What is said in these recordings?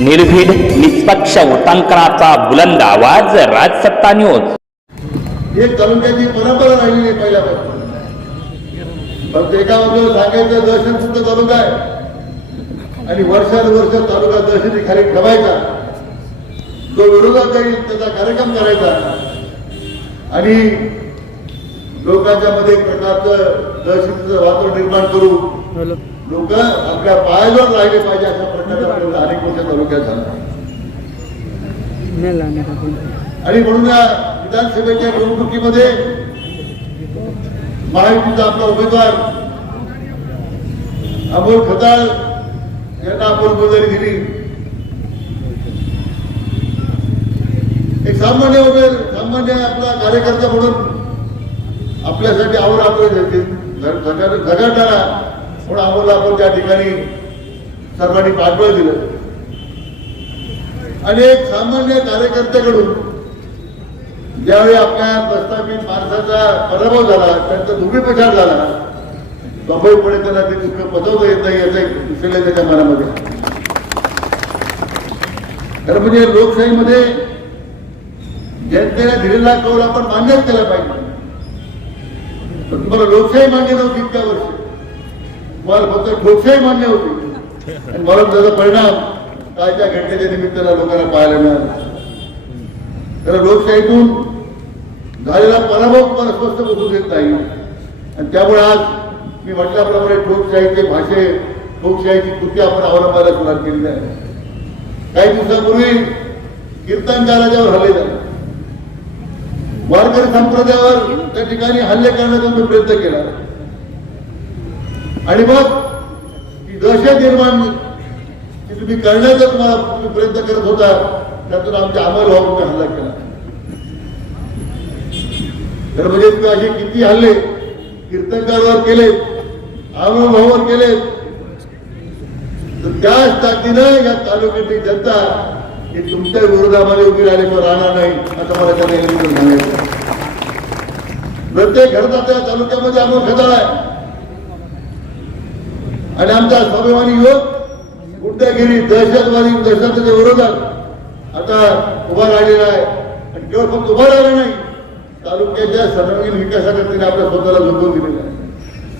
निर्भीड निष्पक्ष उटांकनाचा बुलंद आवाज राजसत्ता न्यूज. हे तालुक्याची परंपरा राहिली आहे पहिल्यापासून. फक्त एका बाजूला सांगायचं दर्शन सुद्धा तालुका आहे? आणि वर्षानुवर्ष तालुका दर्शनी खाली ठेवायचा. जो विरोधात येईल त्याचा कार्यक्रम करायचा. आणि लोकांच्या मध्ये एक प्रकारचं दहशतीचं वातावरण निर्माण करू. लोक आपल्या पायावर राहिले पाहिजे अशा प्रयत्न अनेक वर्ष तालुक्यात झाला आणि म्हणून या विधानसभेच्या निवडणुकीमध्ये महायुतीचा आपला उमेदवार अमोल खताळ यांना आपण उमेदवारी दिली एक सामान्य उमेद सामान्य आपला कार्यकर्ता म्हणून आपल्यासाठी आवड आपण झगडणारा म्हणून अमोलला आपण त्या ठिकाणी सर्वांनी पाठबळ दिलं. आणि एक सामान्य कार्यकर्त्याकडून ज्यावेळी आपल्या प्रस्तावित माणसाचा पराभव झाला त्यांचा धुमीपछाड झाला गंभीरपणे त्यांना ते दुःख पचवता येत नाही याचा एक विषय त्याच्या मनामध्ये. तर म्हणजे लोकशाहीमध्ये जनतेला दिलेला कौल आपण मान्यच केला पाहिजे. पण तुम्हाला लोकशाही मान्य नव्हती इतक्या वर्ष. मला फक्त लोकशाही मान्य होती. आणि म्हणून त्याचा परिणाम कालच्या घटनेच्या निमित्तानं लोकांना पाहायला मिळाला तर लोकशाहीतून झालेला पराभव मला स्पष्ट बसू देत नाही. आणि त्यामुळे आज मी म्हटल्याप्रमाणे लोकशाहीचे भाषे लोकशाहीची कृती आपण अवलंबायला सुरुवात केली आहे. काही दिवसापूर्वी कीर्तनकाराच्यावर हल्ले झाले. वारकरी संप्रदायावर त्या ठिकाणी हल्ले करण्याचा मी प्रयत्न केला. आणि मग ही दहशत निर्माण की तुम्ही करण्याचा तुम्हाला तुम्ही प्रयत्न करत होता त्यातून आमच्या अमल भाऊने हल्ला केला. तर म्हणजे तुम्ही असे किती हल्ले कीर्तनकारावर केले अमल भाऊवर केले. तर त्याच ताकदीनं या तालुक्यातली जनता ही तुमच्या विरोधामध्ये उभी राहिल्याशिवाय राहणार नाही असं मला त्या सांगायचं प्रत्येक घरचा तालुक्यामध्ये अमोल खदाळ आहे. आणि आमचा स्वाभिमानी युवक गुंडगिरी दहशतवादी दहशताच्या विरोधात आता उभा राहिलेला आहे. आणि केवळ फक्त उभा राहिला नाही तालुक्याच्या सर्वांगीण विकासाकडे तिने आपल्या स्वतःला झोपून दिलेलं आहे.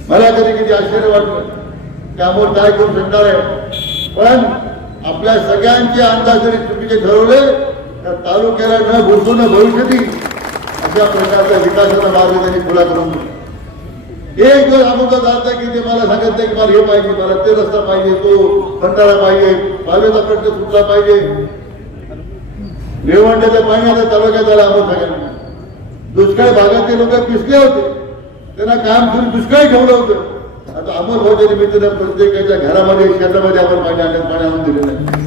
मला कधी किती आश्चर्य वाटलं त्यामुळे काय करू शकणार आहे. पण आपल्या सगळ्यांचे अंदाज जरी चुकीचे ठरवले तर तालुक्याला न घुसून भविष्यती अशा प्रकारचा विकासाचा मार्ग त्यांनी खुला करून दिला. एक दिवस अमुका जात की ते मला सांगत नाही की मला हे पाहिजे मला ते रस्ता पाहिजे तो बंधारा पाहिजे पाण्याचा प्रश्न सुटला पाहिजे. निळवंड्याच्या पाणी तालुक्यात आला आपण सगळ्यांना दुष्काळ भागातले लोक पिसले होते. त्यांना काम करून दुष्काळी ठेवलं होतं. आता अमोल भाऊच्या निमित्तानं प्रत्येकाच्या घरामध्ये शेतामध्ये आपण पाणी आणण्यात पाणी आणून दिलेलं आहे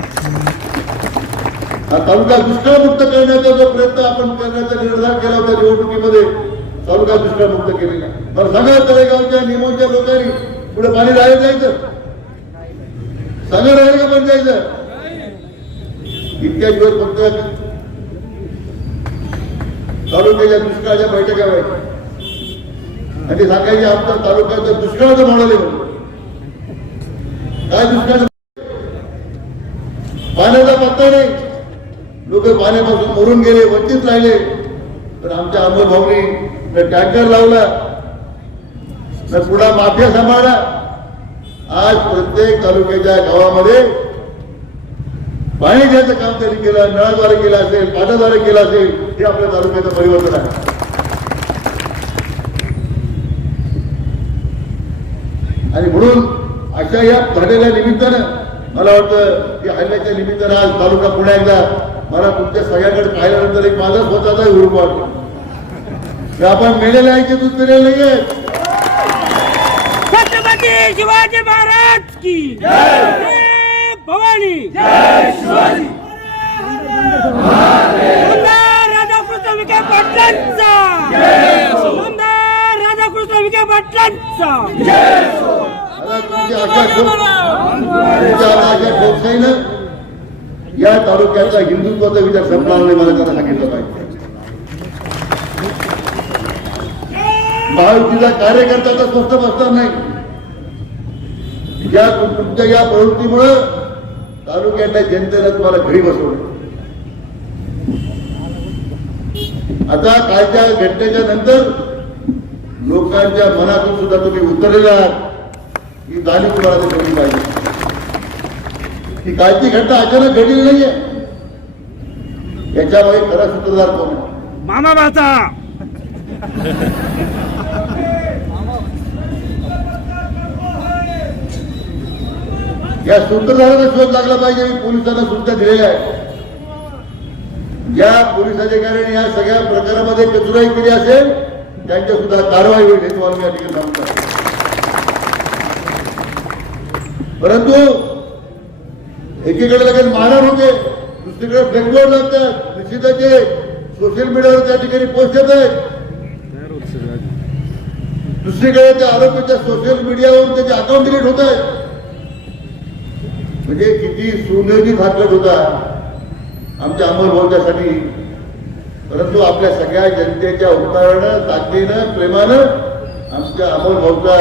हा तालुका दुष्काळमुक्त करण्याचा जो प्रयत्न आपण करण्याचा निर्धार केला होता निवडणुकीमध्ये तालुका दुष्काळमुक्त केलेला. पण सगळ्या तळेगावच्या निमोच्या लोकांनी पुढे पाणी राहायला जायचं? सगळं राहिलं का पण जायचं? इतक्या दिवस फक्त तालुक्याच्या दुष्काळाच्या बैठका व्हायच्या. आणि ते सांगायचे आमच्या तालुक्याचं दुष्काळाचं मॉडेल आहे. काय दुष्काळ पाण्याचा पत्ता नाही. लोक पाण्यापासून मरून गेले वंचित राहिले. तर आमच्या अमोल टँकर लावला न? पुढा माफिया सांभाळला आज प्रत्येक तालुक्याच्या गावामध्ये पाणी घ्यायचं काम त्यांनी केलं नळाद्वारे केलं असेल पाण्याद्वारे केलं असेल हे आपल्या तालुक्याचं परिवर्तन आहे. आणि म्हणून अशा या घडलेल्या निमित्तानं मला वाटतं की हल्ल्याच्या निमित्तानं आज तालुका पुन्हा एकदा मला तुमच्या सगळ्यांकडे पाहिल्यानंतर एक माझा स्वतःचा हुरूप वाटतो. आपण मेलेले आहे की पेलेले नाहीये? छत्रपती शिवाजी महाराज की भवानी! राधाकृष्ण विखे पाटलांचा! राधाकृष्ण विखे पाटलांचा! या तालुक्याचा हिंदुत्वाचा विचार संपला नाही मला त्यांना सांगितलं पाहिजे. महायुतीचा कार्यकर्ता तर स्वस्त बसणार नाही. या तुमच्या या प्रवृत्तीमुळं तालुक्यातल्या जनतेला तुम्हाला घरी बसवलं आता कालच्या घटनेच्या नंतर लोकांच्या मनातून सुद्धा तुम्ही उतरलेला आहात. ही जाणीव तुम्हाला ते ठेवली पाहिजे. ही कालची घटना अचानक घडलेली नाहीये. याच्यामध्ये खरा सूत्रधार कोण मामा या सूत्रधाराचा शोध लागला पाहिजे. मी पोलिसांना सूचना दिलेल्या आहे. ज्या पोलीस अधिकाऱ्यांनी या सगळ्या प्रकारामध्ये कचुराई केली असेल त्यांच्या सुद्धा कारवाई होईल हे तुम्हाला या ठिकाणी सांगतो. परंतु एकीकडे लगेच मारहाण होते दुसरीकडे फ्लेक्सबोर्ड लागतात निश्चितच सोशल मीडियावर त्या ठिकाणी पोस्ट येत आहेत. दुसरीकडे त्या आरोपीच्या सोशल मीडियावरून त्याचे अकाउंट डिलीट होत आहेत म्हणजे किती सुनियोजित हातगट होता. आमच्या अंमलबजावण्यासाठी परंतु आपल्या सगळ्या जनतेच्या उपकारानं ताकदीनं प्रेमानं आमच्या अमोल भाऊचा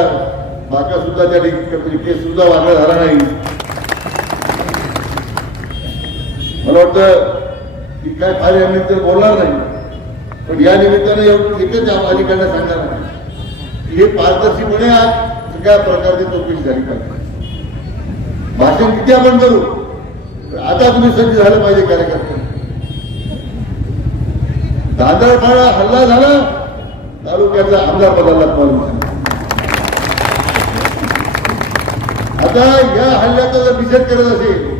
बाका सुद्धा त्या ठिकाणी केस सुद्धा वागला झाला नाही. मला वाटतं की काय फार या निमित्त बोलणार नाही. पण या निमित्तानं एकच या पालिकांना सांगणार नाही हे पारदर्शीपणे आज सगळ्या प्रकारची चौकशी झाली पाहिजे भाषण किती आपण करू? आता तुम्ही सज्ज झालं पाहिजे कार्यकर्ते. दादरखाना हल्ला झाला तालुक्याचा आमदार पदाला तुम्हाला आता या हल्ल्याचा जर निषेध करत असेल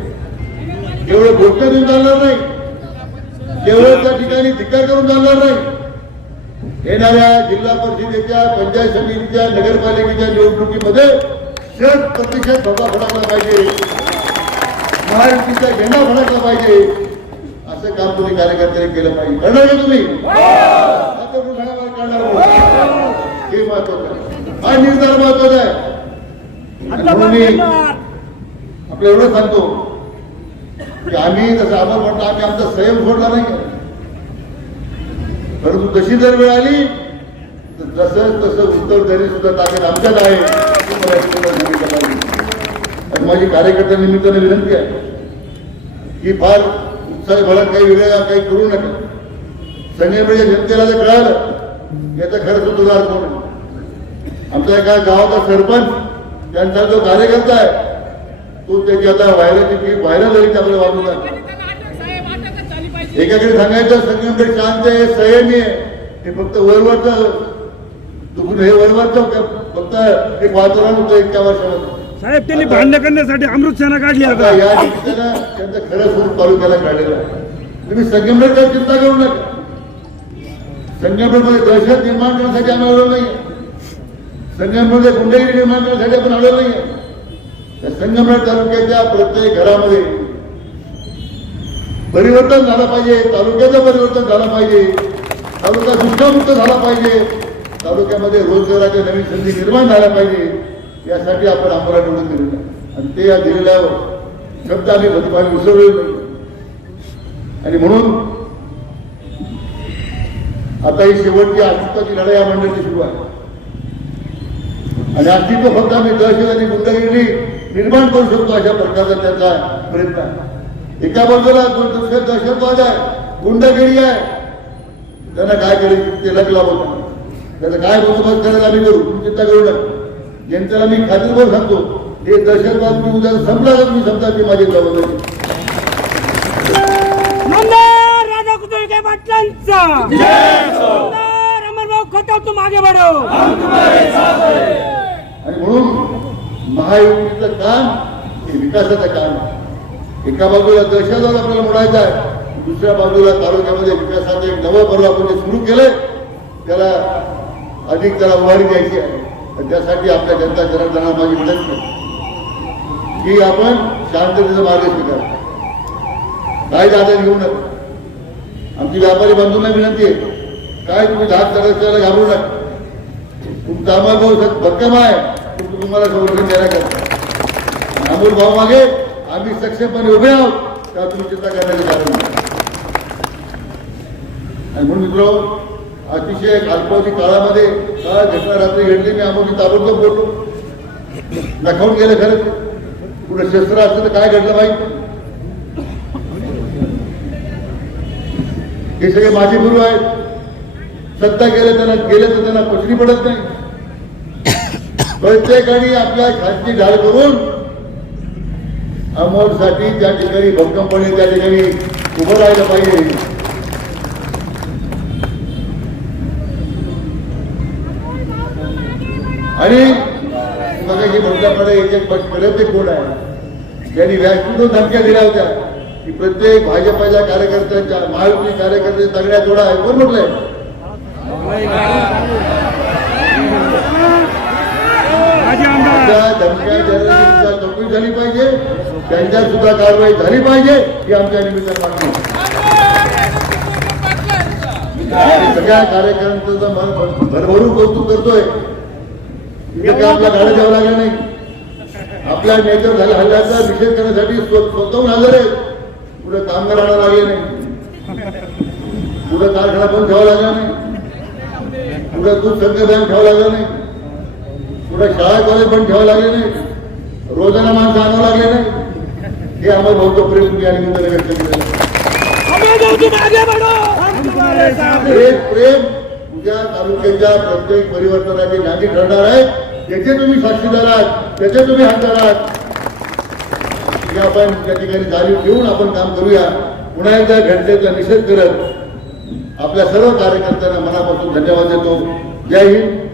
केवळ घोषणा देऊन चालणार नाही केवळ त्या ठिकाणी धिक्कार करून चालणार नाही येणाऱ्या जिल्हा परिषदेच्या पंचायत समितीच्या नगरपालिकेच्या निवडणुकीमध्ये शत प्रतिशत सभा फडकला पाहिजे. महायुतीचा झेंडा फडकला पाहिजे. असं काम तुम्ही कार्यकर्त्यांनी केलं पाहिजे. करणार का तुम्ही. हे महत्वाचं. हा निर्धार महत्त्वाचा आहे. म्हणून मी आपलं एवढं सांगतो की आम्ही जसं आपण म्हटलं आम्ही आमचा संयम सोडला नाही. परंतु तशी जर वेळ आली तर जसं तसं उत्तर तरी सुद्धा ताकद आमच्यात आहे. माझी कार्यकर्त्या निमित्ताने विनंती आहे की फार उत्साही भरात काही वेगळ्या काही करू नका. संघटनेच्या जनतेला जर कळालं याचा खरं सूत्रधार कोण आमचा आमच्या एका गावाचा सरपंच त्यांचा जो कार्यकर्ता आहे तो त्याची आता व्हायरलची व्हायरल झाली आपल्या वागून एकाकडे सांगायचं संगमकडे शांत आहे संयमी आहे. हे फक्त वरवरचं दुखून हे वरवरचं फक्त एक वातावरण होतं इतक्या वर्षामध्ये साहेब त्यांनी भांडण करण्यासाठी अमृत सेना काढली आता. या निमित्तानं त्यांचं खरं स्वरूप तालुक्याला काढलेलं आहे. तुम्ही संगमनेरच्या चिंता करू नका. संगमनेरमध्ये दहशत निर्माण करण्यासाठी आम्ही आलो नाही संगमनेरमध्ये गुंडगिरी निर्माण करण्यासाठी आपण आलो नाही संगमनेर तालुक्याच्या प्रत्येक घरामध्ये परिवर्तन झालं पाहिजे तालुक्याचं परिवर्तन झालं पाहिजे तालुका दुष्काळमुक्त झाला पाहिजे तालुक्यामध्ये रोजगाराच्या नवीन संधी निर्माण झाल्या पाहिजे यासाठी आपण आम्हाला निवडून दिलेलं आहे. आणि ते या दिलेल्या शब्द आम्ही प्रतिभाने विसरलेलो नाही. आणि म्हणून आता ही शेवटची अस्तित्वाची लढाई या मंडळाची सुरू आहे. आणि अस्तित्व फक्त आम्ही दहशत आणि गुंडगिरी निर्माण करू शकतो अशा प्रकारचा त्याचा प्रयत्न आहे. एका बाजूला दहशतवाद आहे गुंडगिरी आहे. त्यांना काय केलं? ते लग लावत त्याचं काय बंदोबस्त करायला आम्ही करू? तुम्ही चिंता करू नका. जनतेला मी खात्रीवर सांगतो हे दहशतवाद मी उद्या संपला तर मी समजा की माझी जबाबदारी मंदार राधा कुतुलके पाटलांचा. मंदार अमरभाऊ खताव तू मागे बडो आणि म्हणून महायुतीचं काम हे विकासाचं काम आहे. एका बाजूला दहशतवाद आपल्याला मोडायचा आहे. दुसऱ्या बाजूला तालुक्यामध्ये विकासाचं एक नवं पर्व आपण सुरू केलंय त्याला अधिक त्याला उभारी द्यायची आहे. त्यासाठी आपल्या जनता जनार्दना माझी विनंती की आपण शांततेचा मार्ग स्वीकार. काय दादा घेऊ नका. आमची व्यापारी बंधूंना विनंती आहे काय तुम्ही दहा सदस्याला घाबरू नका. तुमचा अमोल भाऊ भक्कम आहे तुम्हाला संरक्षण देण्याकरता. अमोल भाऊ मागे आम्ही सक्षमपणे उभे आहोत त्या तुम्ही चिंता करण्याचं कारण नाही. आणि म्हणून मित्र अतिशय अल्पावधी काळामध्ये काय घटना रात्री घडली मी आम्ही ताबडतोब बोललो. दाखवून गेले खरंच कुठं शस्त्र असतं तर काय घडलं बाई हे सगळे माझे गुरु आहेत. सत्ता गेले त्यांना गेले तर त्यांना पचरी पडत नाही. प्रत्येकाने आपल्या खासगी ढाल करून अमोलसाठी त्या ठिकाणी भक्कमपणे त्या ठिकाणी उभं राहायला पाहिजे. आणि मगाशी म्हटल्याकडे एक एक कोण आहे? त्यांनी व्यासपीठून धमक्या दिल्या होत्या की प्रत्येक भाजपाच्या कार्यकर्त्यांच्या महायुती कार्यकर्ते तगड्या जोडा आहे कोण म्हटलंय? धमक्या चौकशी झाली पाहिजे. त्यांच्या सुद्धा कारवाई झाली पाहिजे ही आमच्या निमित्त मागणी सगळ्या कार्यकर्त्यांचं मन भरभरून कौतुक करतोय. इथे काय आपल्या गाड्या द्यावं लागलं नाही आपल्या नेत्यावर झाल्या हल्ल्याचा निषेध करण्यासाठी स्वतःहून हजर आहेत. पुढे कामगार आणावं लागले नाही पुढे कारखाना पण ठेवावा लागला नाही. पुढे दूध संघ बँक ठेवावं लागलं नाही. पुढे शाळा कॉलेज पण ठेवावं लागले नाही रोजाना माणसं आणावं लागले नाही हे आम्हाला बहुत प्रेम या निमित्ताने व्यक्त केलेलं प्रेम उद्या तालुक्याच्या प्रत्येक परिवर्तनाचे नांदी ठरणार आहे. त्याचे तुम्ही साक्षीदार आहात त्याचे तुम्ही हकदार आहात. आपण त्या ठिकाणी जाणीव ठेवून आपण काम करूया. पुन्हा एकदा घटनेचा निषेध करत आपल्या सर्व कार्यकर्त्यांना मनापासून धन्यवाद देतो. जय हिंद.